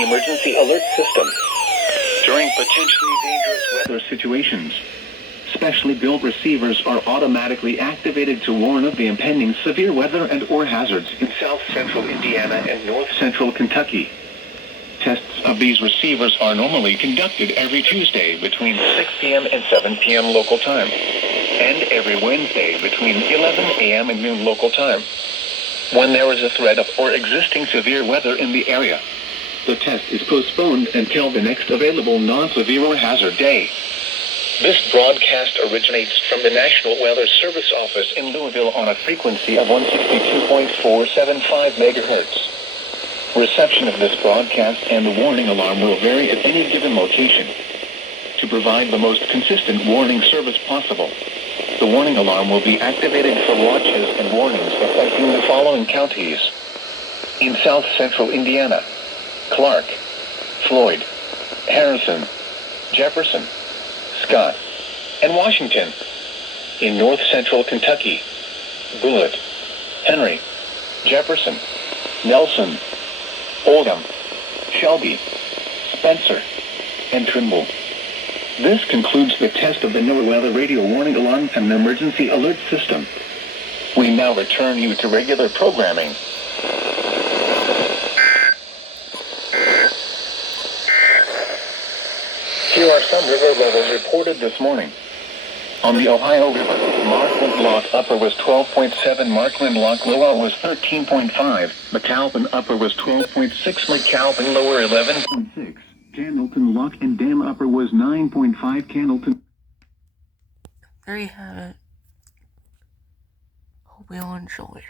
the emergency alert system. During potentially dangerous weather situations, specially built receivers are automatically activated to warn of the impending severe weather and/or hazards in south-central Indiana and north-central Kentucky. Tests of these receivers are normally conducted every Tuesday between 6 p.m. and 7 p.m. local time, and every Wednesday between 11 a.m. and noon local time, when there is a threat of or existing severe weather in the area. The test is postponed until the next available non-severe hazard day. This broadcast originates from the National Weather Service Office in Louisville on a frequency of 162.475 megahertz. Reception of this broadcast and the warning alarm will vary at any given location. To provide the most consistent warning service possible, the warning alarm will be activated for watches and warnings affecting the following counties: in south-central Indiana: Clark, Floyd, Harrison, Jefferson, Scott, and Washington. In north-central Kentucky: Bullitt, Henry, Jefferson, Nelson, Oldham, Shelby, Spencer, and Trimble. This concludes the test of the NOAA Weather Radio Warning Alarm and Emergency Alert System. We now return you to regular programming. Here are some river levels reported this morning. On the Ohio River, Markland Lock Upper was 12.7, Markland Lock Lower was 13.5, McAlpin Upper was 12.6, McAlpin Lower 11.6, Candleton Lock and Dam Upper was 9.5, Candleton. There you have it. Hope you all enjoyed.